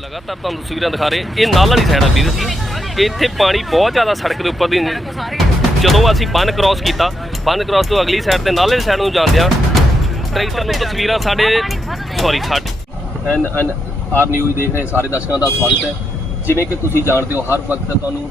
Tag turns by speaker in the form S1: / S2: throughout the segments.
S1: लगातार तुहानूं तस्वीरां दिखा रहे ये नाल वाली साइड आ वीर जी। इत्थे पानी बहुत ज़्यादा सड़क के उपर दी जदों असीं बन क्रॉस किया, बन क्रॉस तो अगली साइड ते नाले साइड नूं जांदे आ ट्रैक्टर नूं तस्वीरां साडे NNR न्यूज़ देख रहे सारे दर्शकों का स्वागत है। जिवें कि तुसीं जाणदे हो हर वक्त तुहानूं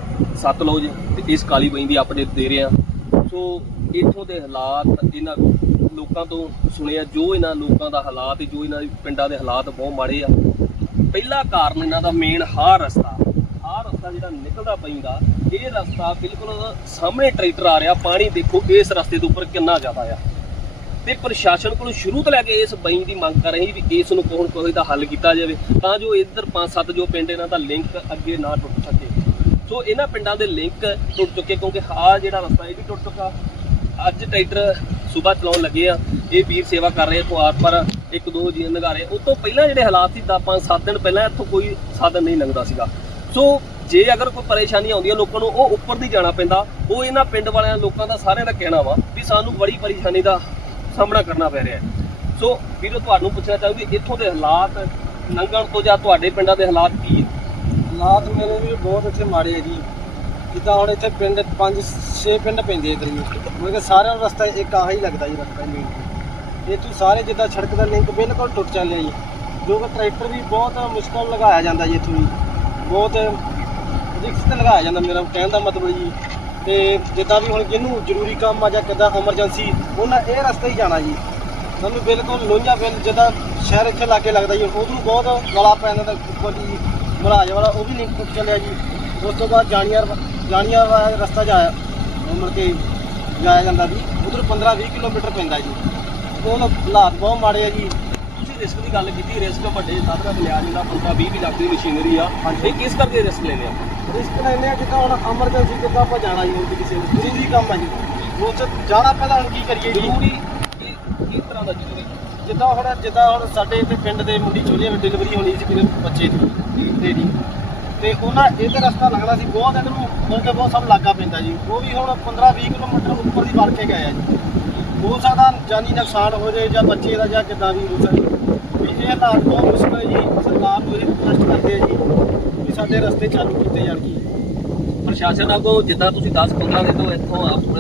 S1: सतलुज ते इस काली बई दी अपडेट दे रहे हैं। सो इत्थों के हालात इन्हां लोगों तो सुने जो इन्हां लोगों का हालात जो इन्हां पिंडां दे हालात बहुत माड़े आ। पहला कारण इन्हां दा मेन हार रस्ता जिहड़ा निकलदा पैंदा ये रस्ता बिल्कुल सामने ट्रैक्टर आ रहा पानी देखो इस रस्ते के उपर कितना ज़्यादा आ। तो प्रशासन को शुरू तो लैके इस बई की मंग कर रही भी इस कोई का हल किया जाए तो जो इधर 5-7 जो पिंड इन्हां दा लिंक अगे ना टुट सके। सो इन्हां पिंडां दे लिंक टुट चुके क्योंकि आ जिहड़ा रस्ता ये भी टुट चुका। अज ट्रैक्टर सुबह चलाउण लगे आ ये वीर सेवा कर रहे इतों आर पर 1-2 जी लंघा रहे। उस तो पहला जिहड़े हालात सी 5-7 दिन पहले इत्थों कोई साधन नहीं लंघदा सीगा। सो जे अगर कोई परेशानी आउंदी है लोगों को उपर दी जाना पैंदा। वो इन्हां पिंड वालियां लोगों का सारिਆਂ दा कहना वा भी सानूं बड़ी परेशानी का सामना करना पै रहा है। सो वीरों तुहानूं पुछना चाहूँ भी इत्थों के हालात लंघण तो जां तुहाडे पिंडां दे हालात की है?
S2: हालात मेरे भी बहुत इत्थे माड़े है जी। जिद्दां हुण इत्थे पिंड 5-6 पिंड पैंदे इधर मतलब सारे रस्ता एक आही लगता जी रस्ता मेन इत्थों सारे जिद्दां सड़क का लिंक बिल्कुल टुट चलिया जी। जो कि ट्रैक्टर भी बहुत मुश्किल लगाया जाता जी। इत्थों भी बहुत रिक्स ते लगाया जाता मेरा कहने का मतलब जी। तो जिद्दां भी हुण जिन्हों जरूरी काम आ जां किद्दां एमरजेंसी उन्हें ये रस्ते ही जाना जी। सानूं बिल्कुल लोहिया पिंड जिद्दां शहर इत्थे लागे लगता जी उदों बहुत गला पैंदा उपर जी महाराज वाला वो भी लिंक टुट चलिया जी। उस तो बाद जानिया वाला रस्ता जाया मुड़ के जाया जाता जी उधर 15-20 किलोमीटर पैंदा जी। वो हालात बहुत माड़े है जी।
S1: तुसीं रिस्क की गल की रिस्क वड्डे साधन लिया जिंदा 15-20 लाख की मशीनरी आ ये किस करके रिस्क लेने
S2: रिस्क लेने जिद्दां हुण एमरजेंसी जिद्दां आपां जाना जी हुण किसी ने जरूरी काम है जी वो जाना पैंदा। हुण की करिए जी
S1: जरूरी किस तरह का जरूरी
S2: जिद्दां हुण साडे इत्थे पिंड दे मुंडी चोलियां में डिलीवरी होनी सी किने बच्चे दी जी ते उन्हां इधर रस्ता लगना सी बहुत इधरों क्योंकि बहुत सब लागा पैंदा जी। वो भी हुण 15-20 किलोमीटर उपर दी वड़ के गए जी। हो सकदा जानी नुकसान हो जाए जां बच्चे का जां किद्दां भी हो सकदा भी ये हालात बहुत मुश्किल है जी। सरकार को ये रिक्वेस्ट करते हैं जी भी साडे रस्ते चालू कीते जाण जी।
S1: प्रशासन आपको जिद्दां तुसीं 10-15 दिन तो इत्थों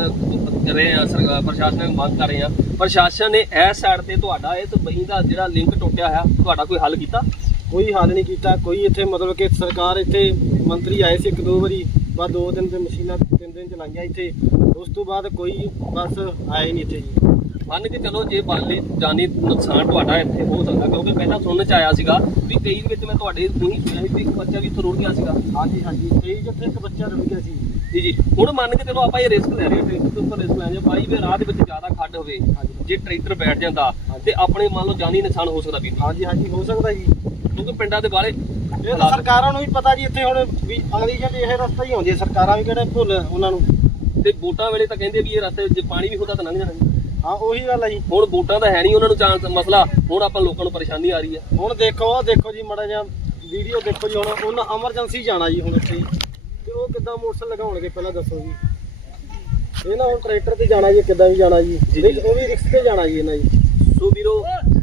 S1: आप रहे हैं सरकार प्रशासन ने मंग कर रहे हैं प्रशासन ने इस साइड ते तुहाडा इस बई दा जिहड़ा लिंक टुटिया है तुहाडा कोई हल कीता?
S2: कोई हल नहीं किया। कोई इत्थे मतलब कि सरकार इत्थे मंत्री आए थे 1-2 बारी बाद 2 दिन से मशीनां 3 दिन चलाइया इत्थे उस तो बाद कोई बस आए नहीं इत्थे जी।
S1: मन के चलो जे बाली जानी नुकसान तुहाडा इत्थे हो सकदा क्योंकि पहला सुनने च आया सीगा भी 23 ਵਿੱਚ मैं तुहाडे ਤੁਸੀਂ ਸੁਣਿਆ ਸੀ ਇੱਕ ਬੱਚਾ ਵੀ ਇੱਥੋਂ ਰੁੜ ਗਿਆ ਸੀਗਾ।
S2: ਹਾਂਜੀ 23 ਜਿੱਥੇ ਇੱਕ ਬੱਚਾ ਰੁੜ ਗਿਆ ਸੀ
S1: ਜੀ। ਹੁਣ ਮੰਨ ਕੇ ਚਲੋ ਆਪਾਂ ਇਹ ਰਿਸਕ ਲੈ ਰਹੇ ਹਾਂ ਟਰੈਕਟਰ ਦੇ ਉੱਪਰ ਰਿਸਕ ਲੈ ਰਹੇ ਬਾਈ ਵੀ ਰਾਹ ਦੇ ਵਿੱਚ ਜ਼ਿਆਦਾ ਖੱਡ ਹੋਵੇ ਜੇ ਟਰੈਕਟਰ ਬੈਠ ਜਾਂਦਾ ਤੇ ਆਪਣੇ ਮੰਨ ਲਓ ਜਾਨੀ ਨੁਕਸਾਨ ਹੋ ਸਕਦਾ ਵੀ।
S2: ਹਾਂਜੀ ਹੋ ਸਕਦਾ ਜੀ
S1: ਕਿਉਂਕਿ ਪਿੰਡਾਂ ਦੇ ਵਾਲੇ
S2: ਇਹ ਤਾਂ ਸਰਕਾਰਾਂ ਨੂੰ ਵੀ ਪਤਾ ਜੀ ਇੱਥੇ ਹੁਣ ਵੀ ਅਗਲੀ ਜੇ ਇਹ ਰਸਤਾ ਹੀ ਆਉਂਦੀ ਸਰਕਾਰਾਂ ਵੀ ਕਿਹੜੇ ਭੁੱਲ ਉਹਨਾਂ ਨੂੰ
S1: ਤੇ ਵੋਟਾਂ ਵੇਲੇ ਤਾਂ ਕਹਿੰਦੇ ਵੀ ਇਹ ਰਸਤੇ ਜੇ ਪਾਣੀ ਵੀ ਹੁੰਦਾ ਤਾਂ ਲੰਘ ਜਾਣਾ।
S2: ਹਾਂ ਉਹੀ ਗੱਲ ਹੈ ਜੀ।
S1: ਹੁਣ ਵੋਟਾਂ ਤਾਂ ਹੈ ਨਹੀਂ ਉਹਨਾਂ ਨੂੰ ਚਾਂਸ ਮਸਲਾ ਹੁਣ ਆਪਾਂ ਲੋਕਾਂ ਨੂੰ ਪਰੇਸ਼ਾਨੀ ਆ ਰਹੀ ਹੈ।
S2: ਹੁਣ ਦੇਖੋ ਜੀ ਮਾੜਾ ਜਿਹਾ ਵੀਡੀਓ ਦੇਖੋ ਜੀ। ਹੁਣ ਉਹਨਾਂ ਐਮਰਜੈਂਸੀ ਜਾਣਾ ਜੀ ਹੁਣ ਇੱਥੇ ਤੇ ਉਹ ਕਿੱਦਾਂ ਮੋਟਰਸਾਈਕਲ ਲਗਾਉਣਗੇ ਪਹਿਲਾਂ ਦੱਸੋ ਜੀ। ਇਹ ਨਾ ਹੁਣ ਟਰੈਕਟਰ ਤੇ ਜਾਣਾ ਜੀ ਕਿੱਦਾਂ ਵੀ ਜਾਣਾ ਜੀ ਉਹ ਵੀ ਰਿਕਸ ਤੇ ਜਾਣਾ ਜੀ ਇਹਨਾਂ ਜੀ।
S1: ਸੋ ਵੀਰੋ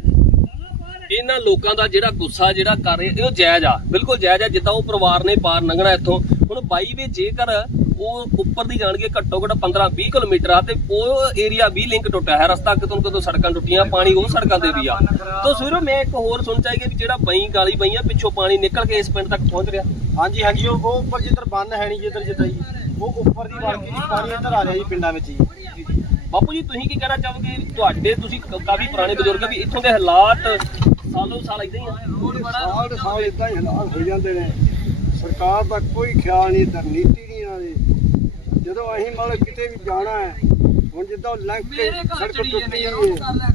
S1: ਇਹਨਾਂ ਲੋਕਾਂ ਦਾ ਜਿਹੜਾ ਗੁੱਸਾ ਜਿਹੜਾ ਕਰ ਰਹੇ ਇਹ ਜਾਇਜ਼ ਆ ਬਿਲਕੁਲ ਜਾਇਜ਼ ਆ। ਜਿੱਦਾਂ ਉਹ ਪਰਿਵਾਰ ਨੇ ਪਾਰ ਲੰਘਣਾ ਇੱਥੋਂ ਹੁਣ ਬਾਈ ਵੀ ਜੇਕਰ ਉਹ ਉੱਪਰ ਦੀ ਜਾਣਗੇ ਘੱਟੋ ਘੱਟ 15-20 ਕਿਲੋਮੀਟਰ ਆ ਤੇ ਉਹ ਏਰੀਆ ਵੀ ਲਿੰਕ ਟੁੱਟਿਆ ਹੈ ਰਸਤਾ ਕਿਤੋਂ ਸੜਕਾਂ ਟੁੱਟੀਆਂ ਪਾਣੀ ਉਹ ਸੜਕਾਂ ਤੇ ਵੀ ਆ। ਤਾਂ ਸਵੇਰੋਂ ਮੈਂ ਇੱਕ ਹੋਰ ਸੁਣ ਚਾਹੀਏ ਵੀ ਜਿਹੜਾ ਬਈ ਗਾਲੀ ਬਈਆਂ ਪਿੱਛੋਂ ਪਾਣੀ ਨਿਕਲ ਕੇ ਇਸ ਪਿੰਡ ਤੱਕ ਪਹੁੰਚ ਰਿਹਾ।
S2: ਹਾਂਜੀ ਉਹ ਉੱਪਰ ਜਿੱਧਰ ਬੰਨ ਹੈ ਨਹੀਂ ਜਿੱਧਰ ਜਿੱਦਾਂ ਜੀ ਉਹ ਉੱਪਰ ਦੀ ਵੜ ਕੇ ਜੀ ਪਾਣੀ ਇੱਧਰ ਆ ਰਿਹਾ ਜੀ ਪਿੰਡਾਂ ਵਿੱਚ ਜੀ।
S1: ਬਾਪੂ ਜੀ ਤੁਸੀਂ ਕੀ ਕਹਿਣਾ ਚਾਹੋਗੇ ਤੁਹਾਡੇ ਤੁਸੀਂ ਕਾਫੀ ਪੁਰਾਣੇ ਬਜ਼ੁਰਗ ਵੀ ਇੱਥੋਂ ਦੇ ਹਾਲਾਤ ਸਾਲੋਂ ਸਾਲ ਇਦਾਂ ਹੀ ਆ?
S2: ਸਾਲ ਇਦਾਂ ਹੀ ਹਾਲਾਤ ਹੋ ਜਾਂਦੇ ਨੇ। ਸਰਕਾਰ ਦਾ ਕੋਈ ਖਿਆਲ ਨਹੀਂ ਇੱਧਰ ਨੀਤੀ ਨਹੀਂ ਇਹਨਾਂ ਦੀ। ਜਦੋਂ ਅਸੀਂ ਮਤਲਬ ਕਿਤੇ ਵੀ ਜਾਣਾ ਹੈ ਹੁਣ ਜਿੱਦਾਂ ਲੰਘ ਕੇ ਸੜਕ ਟੁੱਟੀ ਹੈ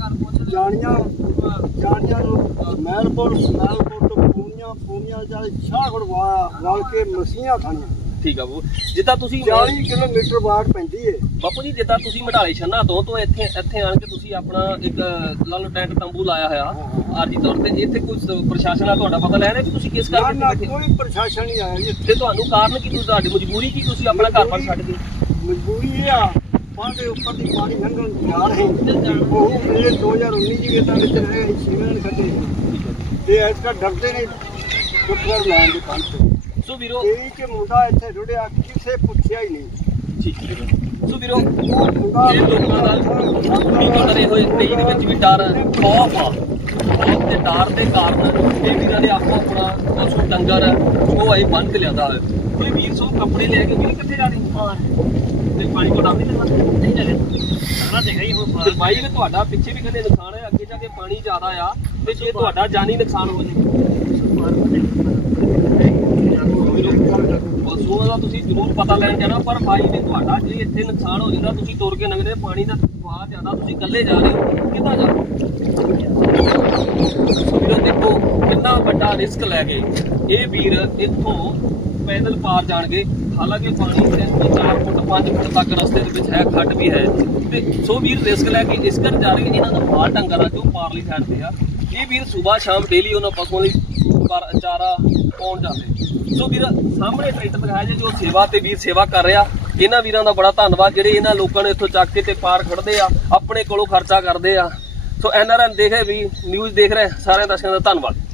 S2: ਜਾਣੀਆਂ ਨੂੰ ਮਹਿਲਪੁਰ ਤੋਂ ਪੂਨੀਆਂ ਜਾਲੇ ਸ਼ਾਹਗੜ ਵਾਲ ਕੇ ਮਸੀਆਂ ਥਾਣੀਆਂ।
S1: ਠੀਕ ਆ ਬਾਬੂ ਜਿੱਦਾਂ ਤੁਸੀਂ
S2: 40 ਕਿਲੋਮੀਟਰ ਬਾਅਦ ਪੈਂਦੀ ਹੈ
S1: ਬਾਪੂ ਜੀ। ਜਿੱਦਾਂ ਤੁਸੀਂ ਮਢਾਲੇ ਛੰਨਾ ਤੋਂ ਇੱਥੇ ਆਣ ਕੇ ਤੁਸੀਂ ਆਪਣਾ ਇੱਕ ਲਾ ਲਓ ਟੈਂਟ ਤੰਬੂ ਲਾਇਆ ਹੋਇਆ ਆਰਜੀ ਤੌਰ ਤੇ ਇੱਥੇ ਕੋਈ ਪ੍ਰਸ਼ਾਸਨ ਆ ਤੁਹਾਡਾ ਪਤਾ ਲੈ ਰਿਹਾ ਕਿ ਤੁਸੀਂ ਕਿਸ ਕਰਕੇ ਬੈਠੇ?
S2: ਕੋਈ ਪ੍ਰਸ਼ਾਸਨ ਨਹੀਂ ਆਇਆ ਜੀ
S1: ਤੇ ਤੁਹਾਨੂੰ ਕਾਰਨ ਕੀ ਤੁਹਾਡੀ ਮਜਬੂਰੀ ਕੀ ਤੁਸੀਂ ਆਪਣਾ ਘਰ ਪਰ ਛੱਡ ਗਏ?
S2: ਮਜਬੂਰੀ ਇਹ ਆ ਪਾਣੀ ਉੱਪਰ ਦੀ ਪਾਣੀ ਲੰਘਣ ਜਾ ਰਹੇ ਉਹ ਮੇਰੇ 2019 ਜੀ ਵਿੱਚ ਰਹੇ ਸਿਵਨ ਖੱਡੇ ਤੇ ਇਸ ਦਾ ਡਰਦੇ ਨੇ ਫੁੱਟਵਰ ਲਾਉਣ ਦੇ ਕੰਮ ਤੇ
S1: ਸੋ ਵੀਰੋ
S2: ਇਹ ਕਿ ਮੁੰਡਾ ਇੱਥੇ ਰੁੜਿਆ ਕਿਸੇ ਪੁੱਛਿਆ ਹੀ ਨਹੀਂ।
S1: ਠੀਕ ਹੈ ਵੀਰੋ। ਸੋ ਵੀਰੋ ਇਹ ਲੋਕਾਂ ਦਾ ਵੀਡੀਓ ਕਰੇ ਹੋਏ ਕਈ ਦੇ ਵਿੱਚ ਵੀ ਡਰ ਖੌਫ ਆ, ਖੌਫ ਤੇ ਡਰ ਦੇ ਕਾਰਨ ਇਹ ਵੀਰਾਂ ਨੇ ਆਪੋ ਆਪਣਾ ਪਸ਼ੂ ਡੰਗਰ ਉਹ ਆਏ ਬੰਨ ਕੇ ਲਿਆਂਦਾ ਹੋਇਆ। ਕੋਈ ਵੀਰ ਸੋ ਕੱਪੜੇ ਲੈ ਕੇ ਵੀਰ ਕਿੱਥੇ ਜਾ ਰਹੇ ਤੇ ਪਾਣੀ ਤੋਂ ਡਰ ਨਹੀਂ ਲੱਗਦਾ? ਨਹੀਂ ਲੱਗਦਾ ਦੇਖਿਆ ਹੀ ਹੁਣ ਤੇ ਬਾਈ ਵੀ ਤੁਹਾਡਾ ਪਿੱਛੇ ਵੀ ਕਹਿੰਦੇ ਨੁਕਸਾਨ ਹੈ, ਅੱਗੇ ਜਾ ਕੇ ਪਾਣੀ ਜ਼ਿਆਦਾ ਆ ਤੇ ਜੇ ਤੁਹਾਡਾ ਜਾਨੀ ਨੁਕਸਾਨ ਹੋ ਜਾਏ ਪਸ਼ੂਆਂ ਦਾ ਤੁਸੀਂ ਜ਼ਰੂਰ ਪਤਾ ਲੈਣ ਜਾਣਾ, ਪਰ ਬਾਈ ਨੇ ਤੁਹਾਡਾ ਜੇ ਇੱਥੇ ਨੁਕਸਾਨ ਹੋ ਜਾਂਦਾ ਤੁਸੀਂ ਤੁਰ ਕੇ ਲੰਘਦੇ ਪਾਣੀ ਦਾ ਵਹਾਅ ਜ਼ਿਆਦਾ, ਤੁਸੀਂ ਇਕੱਲੇ ਜਾ ਰਹੇ ਹੋ ਕਿੱਦਾਂ ਜਾਓ? ਵੀਰੋ ਦੇਖੋ ਕਿੰਨਾ ਵੱਡਾ ਰਿਸਕ ਲੈ ਕੇ ਇਹ ਵੀਰ ਇੱਥੋਂ ਪੈਦਲ ਪਾਰ ਜਾਣਗੇ। ਹਾਲਾਂਕਿ ਪਾਣੀ 4 ਫੁੱਟ 5 ਫੁੱਟ ਤੱਕ ਰਸਤੇ ਦੇ ਵਿੱਚ ਹੈ, ਖੱਡ ਵੀ ਹੈ ਤੇ ਸੋ ਵੀਰ ਰਿਸਕ ਲੈ ਕੇ ਇਸ ਕਰ ਜਾ ਰਹੇ। ਇਹਨਾਂ ਦਾ ਮਾਲ ਡੰਗਰ ਆ ਜੋ ਪਾਰਲੀ ਸਾਈਡ ਤੇ ਆ, ਇਹ ਵੀਰ ਸਵੇਰ ਸ਼ਾਮ ਡੇਲੀ ਉਹਨਾਂ ਪਸ਼ੂਆਂ ਲਈ ਚਾਰਾ ਪਾਉਣ ਜਾਂਦੇ। ਸੋ ਵੀਰ ਸਾਹਮਣੇ ਟਰੈਕਟਰ ਦਿਖਾਇਆ ਜੇ ਜੋ ਸੇਵਾ ਤੇ ਵੀਰ ਸੇਵਾ ਕਰ ਰਿਹਾ। ਇਹਨਾਂ ਵੀਰਾਂ ਦਾ ਬੜਾ ਧੰਨਵਾਦ ਜਿਹੜੇ ਇਹਨਾਂ ਲੋਕਾਂ ਨੂੰ ਇੱਥੋਂ ਚੱਕ ਕੇ ਤੇ ਪਾਰ ਖੜਦੇ ਆ, ਆਪਣੇ ਕੋਲੋਂ ਖਰਚਾ ਕਰਦੇ ਆ। ਸੋ NRN ਦੇਖ ਰਹੇ ਵੀ ਨਿਊਜ਼ ਦੇਖ ਰਹੇ ਸਾਰਿਆਂ ਦਰਸ਼ਕਾਂ ਦਾ ਧੰਨਵਾਦ।